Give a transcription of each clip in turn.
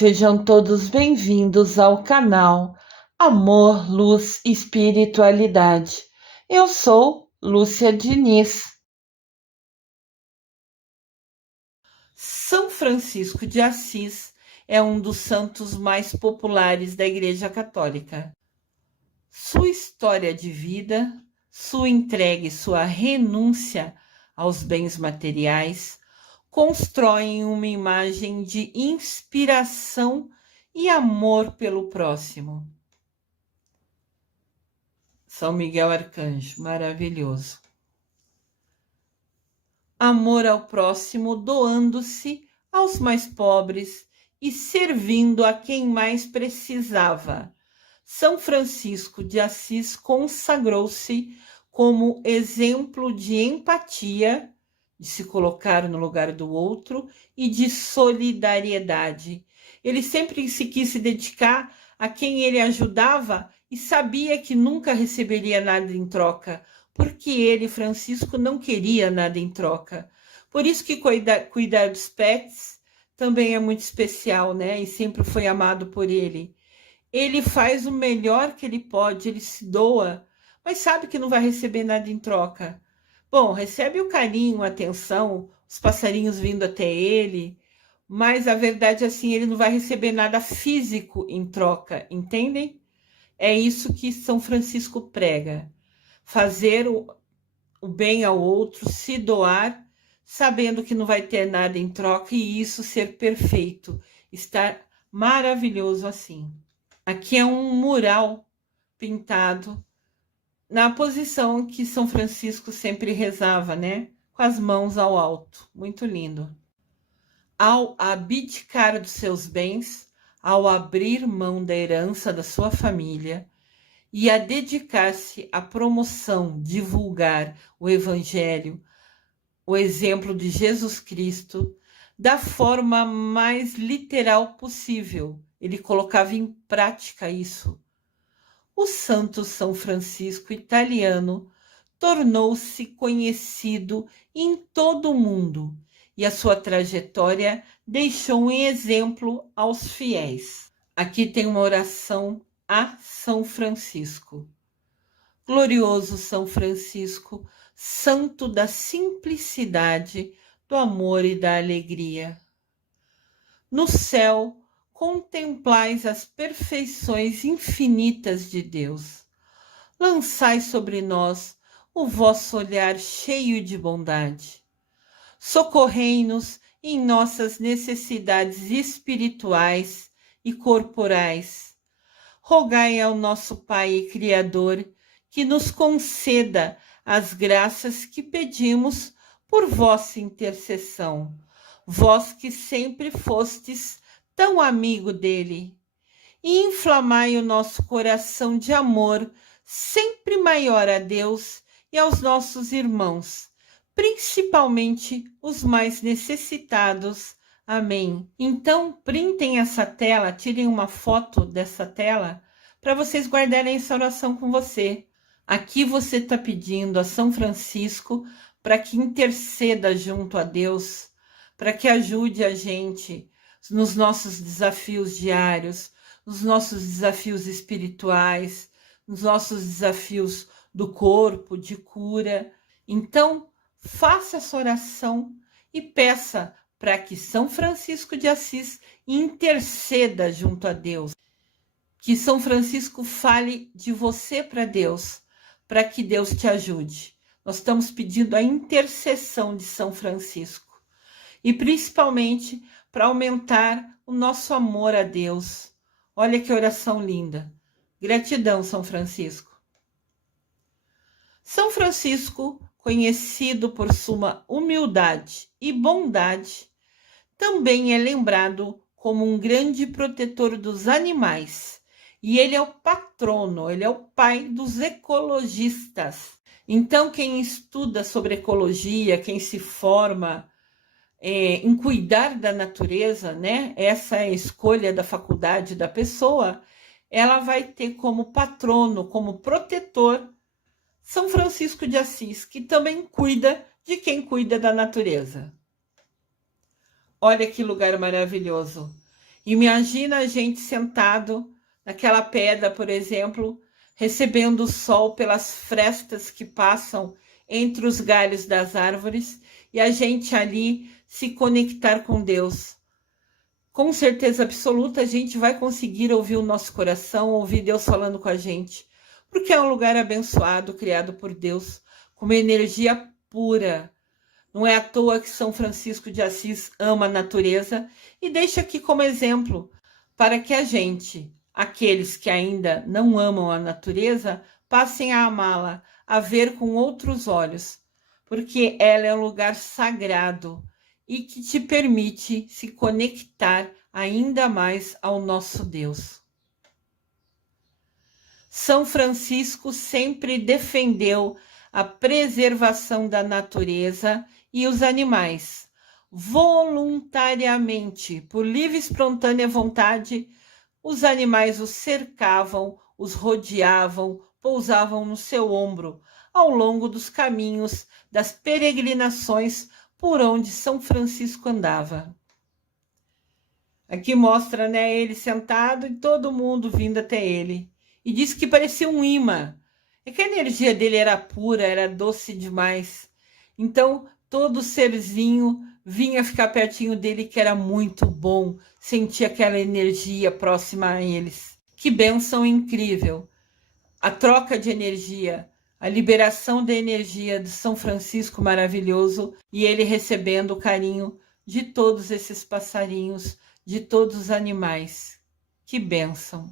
Sejam todos bem-vindos ao canal Amor, Luz e Espiritualidade. Eu sou Lúcia Diniz. São Francisco de Assis é um dos santos mais populares da Igreja Católica. Sua história de vida, sua entrega e sua renúncia aos bens materiais constroem uma imagem de inspiração e amor pelo próximo. São Miguel Arcanjo, maravilhoso. Amor ao próximo, doando-se aos mais pobres e servindo a quem mais precisava. São Francisco de Assis consagrou-se como exemplo de empatia, de se colocar no lugar do outro e de solidariedade. Ele sempre se quis se dedicar a quem ele ajudava e sabia que nunca receberia nada em troca, porque ele, Francisco, não queria nada em troca. Por isso que cuidar dos pets também é muito especial, né? E sempre foi amado por ele. Ele faz o melhor que ele pode, ele se doa, mas sabe que não vai receber nada em troca. Bom, recebe o carinho, a atenção, os passarinhos vindo até ele, mas a verdade é assim, ele não vai receber nada físico em troca, entendem? É isso que São Francisco prega. Fazer o bem ao outro, se doar, sabendo que não vai ter nada em troca e isso ser perfeito, estar maravilhoso assim. Aqui é um mural pintado na posição que São Francisco sempre rezava, né? Com as mãos ao alto. Muito lindo. Ao abdicar dos seus bens, ao abrir mão da herança da sua família e a dedicar-se à promoção, divulgar o Evangelho, o exemplo de Jesus Cristo, da forma mais literal possível. Ele colocava em prática isso. O santo São Francisco italiano tornou-se conhecido em todo o mundo e a sua trajetória deixou um exemplo aos fiéis. Aqui tem uma oração a São Francisco. Glorioso São Francisco, santo da simplicidade, do amor e da alegria. No céu, contemplais as perfeições infinitas de Deus. Lançai sobre nós o vosso olhar cheio de bondade. Socorrei-nos em nossas necessidades espirituais e corporais. Rogai ao nosso Pai e Criador que nos conceda as graças que pedimos por vossa intercessão. Vós que sempre fostes tão amigo dele, e inflamai o nosso coração de amor sempre maior a Deus e aos nossos irmãos, principalmente os mais necessitados. Amém. Então, printem essa tela, tirem uma foto dessa tela para vocês guardarem essa oração com você. Aqui você está pedindo a São Francisco para que interceda junto a Deus, para que ajude a gente nos nossos desafios diários, nos nossos desafios espirituais, nos nossos desafios do corpo, de cura. Então, faça essa oração e peça para que São Francisco de Assis interceda junto a Deus. Que São Francisco fale de você para Deus, para que Deus te ajude. Nós estamos pedindo a intercessão de São Francisco. E principalmente para aumentar o nosso amor a Deus. Olha que oração linda. Gratidão, São Francisco. São Francisco, conhecido por sua humildade e bondade, também é lembrado como um grande protetor dos animais. E ele é o patrono, ele é o pai dos ecologistas. Então, quem estuda sobre ecologia, quem se forma em cuidar da natureza, né? Essa é a escolha da faculdade da pessoa, ela vai ter como patrono, como protetor, São Francisco de Assis, que também cuida de quem cuida da natureza. Olha que lugar maravilhoso. Imagina a gente sentado naquela pedra, por exemplo, recebendo o sol pelas frestas que passam entre os galhos das árvores e a gente ali se conectar com Deus. Com certeza absoluta, a gente vai conseguir ouvir o nosso coração, ouvir Deus falando com a gente, porque é um lugar abençoado, criado por Deus, com uma energia pura. Não é à toa que São Francisco de Assis ama a natureza e deixa aqui como exemplo para que a gente, aqueles que ainda não amam a natureza, passem a amá-la, a ver com outros olhos, porque ela é um lugar sagrado e que te permite se conectar ainda mais ao nosso Deus. São Francisco sempre defendeu a preservação da natureza e os animais. Voluntariamente, por livre e espontânea vontade, os animais os cercavam, os rodeavam, pousavam no seu ombro, ao longo dos caminhos, das peregrinações por onde São Francisco andava. Aqui mostra, né, ele sentado e todo mundo vindo até ele. E diz que parecia um imã. É que a energia dele era pura, era doce demais. Então, todo serzinho vinha ficar pertinho dele, que era muito bom sentir aquela energia próxima a eles. Que bênção incrível! A troca de energia, a liberação da energia de São Francisco maravilhoso e ele recebendo o carinho de todos esses passarinhos, de todos os animais. Que bênção!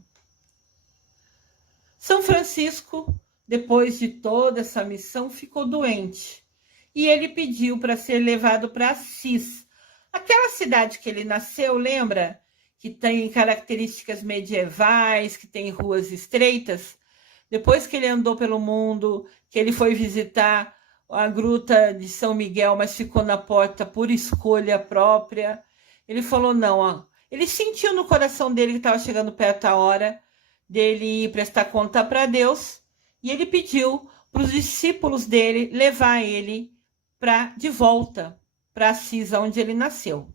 São Francisco, depois de toda essa missão, ficou doente e ele pediu para ser levado para Assis, aquela cidade que ele nasceu, lembra? Que tem características medievais, que tem ruas estreitas. Depois que ele andou pelo mundo, que ele foi visitar a gruta de São Miguel, mas ficou na porta por escolha própria, ele falou não, ó. Ele sentiu no coração dele que estava chegando perto a hora dele ir prestar conta para Deus, e ele pediu para os discípulos dele levar ele de volta para Assis, onde ele nasceu.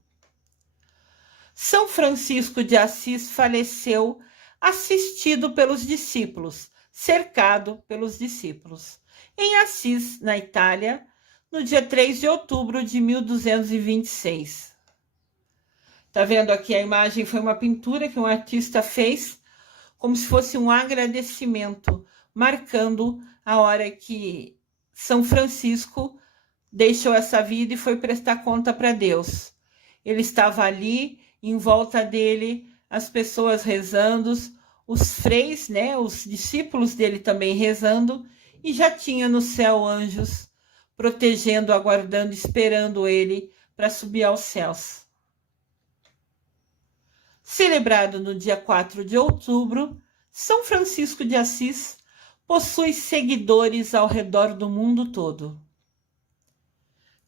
São Francisco de Assis faleceu assistido pelos discípulos, cercado pelos discípulos, em Assis, na Itália, no dia 3 de outubro de 1226. Tá vendo aqui a imagem? Foi uma pintura que um artista fez como se fosse um agradecimento, marcando a hora que São Francisco deixou essa vida e foi prestar conta para Deus. Ele estava ali, em volta dele, as pessoas rezando, os freis, né, os discípulos dele também rezando, e já tinha no céu anjos protegendo, aguardando, esperando ele para subir aos céus. Celebrado no dia 4 de outubro, São Francisco de Assis possui seguidores ao redor do mundo todo.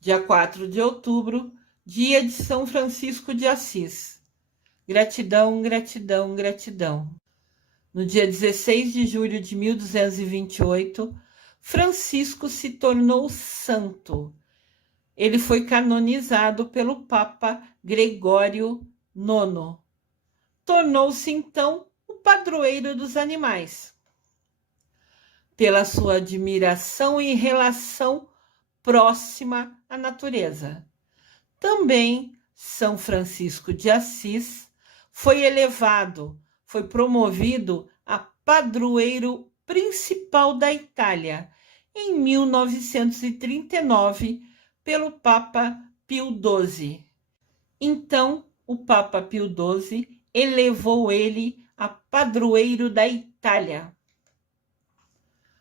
Dia 4 de outubro, dia de São Francisco de Assis. Gratidão, gratidão, gratidão. No dia 16 de julho de 1228, Francisco se tornou santo. Ele foi canonizado pelo Papa Gregório IX. Tornou-se, então, o padroeiro dos animais. Pela sua admiração e relação próxima à natureza. Também São Francisco de Assis foi elevado, foi promovido a padroeiro principal da Itália em 1939 pelo Papa Pio XII. Então, o Papa Pio XII elevou ele a padroeiro da Itália.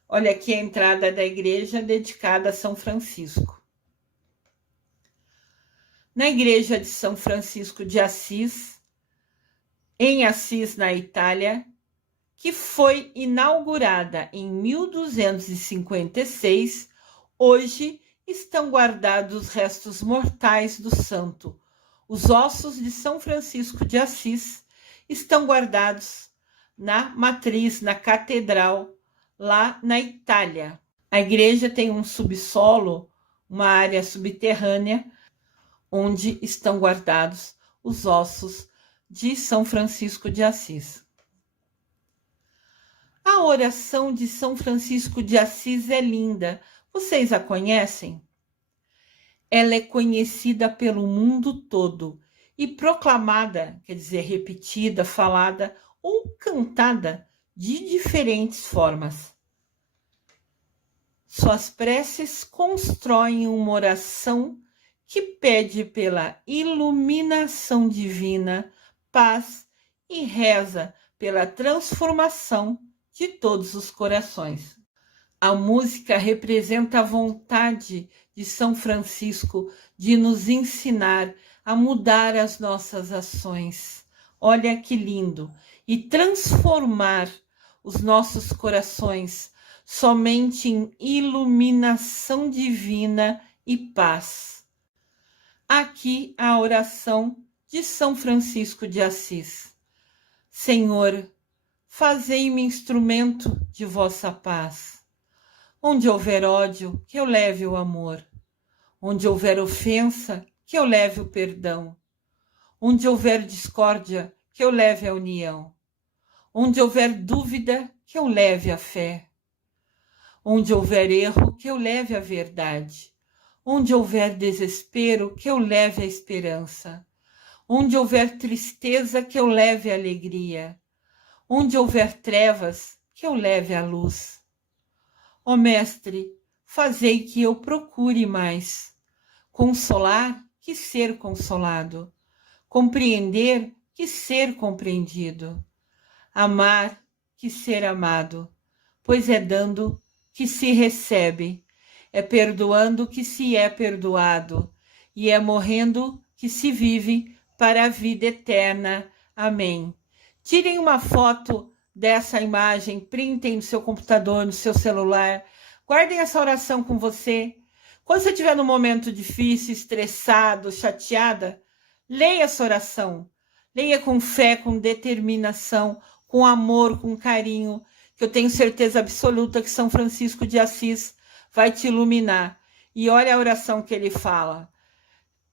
Olha aqui a entrada da igreja dedicada a São Francisco. Na igreja de São Francisco de Assis, em Assis, na Itália, que foi inaugurada em 1256, hoje estão guardados os restos mortais do santo. Os ossos de São Francisco de Assis estão guardados na matriz, na catedral, lá na Itália. A igreja tem um subsolo, uma área subterrânea, onde estão guardados os ossos de São Francisco de Assis. A oração de São Francisco de Assis é linda. Vocês a conhecem? Ela é conhecida pelo mundo todo e proclamada, quer dizer, repetida, falada ou cantada de diferentes formas. Suas preces constroem uma oração que pede pela iluminação divina, paz e reza pela transformação de todos os corações. A música representa a vontade de São Francisco de nos ensinar a mudar as nossas ações. Olha que lindo! E transformar os nossos corações somente em iluminação divina e paz. Aqui a oração de São Francisco de Assis. Senhor, fazei-me instrumento de vossa paz. Onde houver ódio, que eu leve o amor. Onde houver ofensa, que eu leve o perdão. Onde houver discórdia, que eu leve a união. Onde houver dúvida, que eu leve a fé. Onde houver erro, que eu leve a verdade. Onde houver desespero, que eu leve a esperança. Onde houver tristeza, que eu leve a alegria. Onde houver trevas, que eu leve a luz. Ó Mestre, fazei que eu procure mais consolar que ser consolado, compreender que ser compreendido, amar que ser amado, pois é dando que se recebe, é perdoando que se é perdoado, e é morrendo que se vive para a vida eterna. Amém. Tirem uma foto dessa imagem, printem no seu computador, no seu celular, guardem essa oração com você. Quando você estiver num momento difícil, estressado, chateada, leia essa oração. Leia com fé, com determinação, com amor, com carinho, que eu tenho certeza absoluta que São Francisco de Assis vai te iluminar. E olha a oração que ele fala.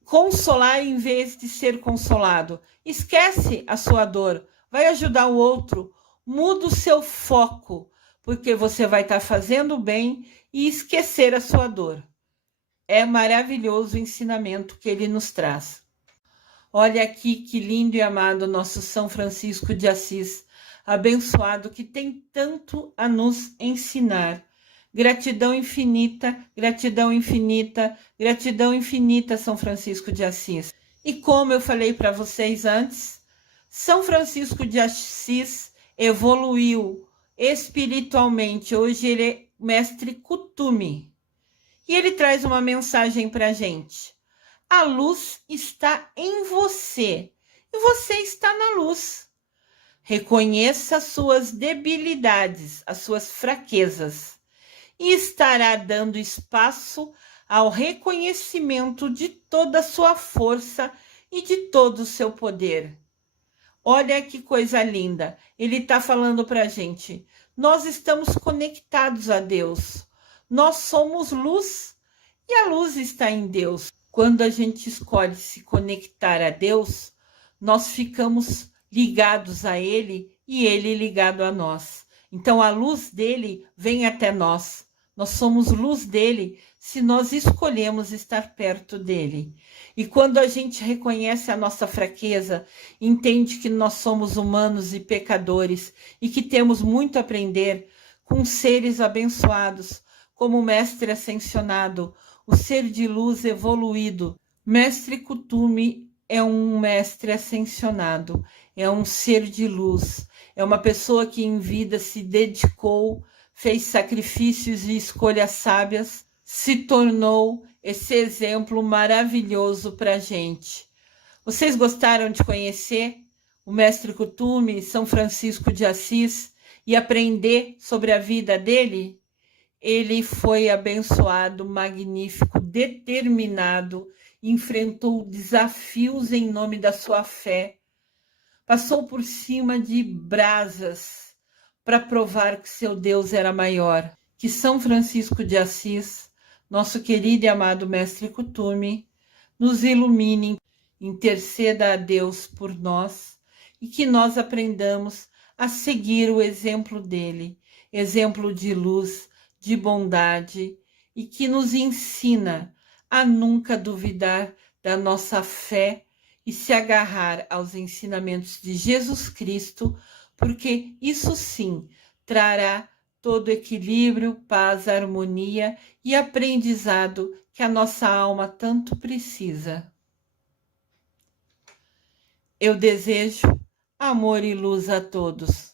Consolar em vez de ser consolado. Esquece a sua dor, vai ajudar o outro. Muda o seu foco, porque você vai estar fazendo bem e esquecer a sua dor. É maravilhoso o ensinamento que ele nos traz. Olha aqui que lindo e amado nosso São Francisco de Assis, abençoado, que tem tanto a nos ensinar. Gratidão infinita, gratidão infinita, gratidão infinita, São Francisco de Assis. E como eu falei para vocês antes, São Francisco de Assis evoluiu espiritualmente. Hoje ele é mestre Kuthumi. E ele traz uma mensagem para a gente. A luz está em você e você está na luz. Reconheça as suas debilidades, as suas fraquezas, e estará dando espaço ao reconhecimento de toda a sua força e de todo o seu poder. Olha que coisa linda, ele está falando para a gente, nós estamos conectados a Deus, nós somos luz e a luz está em Deus. Quando a gente escolhe se conectar a Deus, nós ficamos ligados a Ele e Ele ligado a nós. Então a luz dele vem até nós, nós somos luz dele se nós escolhemos estar perto dele. E quando a gente reconhece a nossa fraqueza, entende que nós somos humanos e pecadores e que temos muito a aprender com seres abençoados, como o Mestre Ascensionado, o ser de luz evoluído. Mestre Kuthumi é um mestre ascensionado, é um ser de luz, é uma pessoa que em vida se dedicou, fez sacrifícios e escolhas sábias, se tornou esse exemplo maravilhoso para a gente. Vocês gostaram de conhecer o Mestre Kuthumi, São Francisco de Assis, e aprender sobre a vida dele? Ele foi abençoado, magnífico, determinado, enfrentou desafios em nome da sua fé, passou por cima de brasas para provar que seu Deus era maior. Que São Francisco de Assis, nosso querido e amado Mestre Kuthumi, nos ilumine, interceda a Deus por nós e que nós aprendamos a seguir o exemplo dele, exemplo de luz, de bondade, e que nos ensina a nunca duvidar da nossa fé e se agarrar aos ensinamentos de Jesus Cristo, porque isso sim trará todo equilíbrio, paz, harmonia e aprendizado que a nossa alma tanto precisa. Eu desejo amor e luz a todos.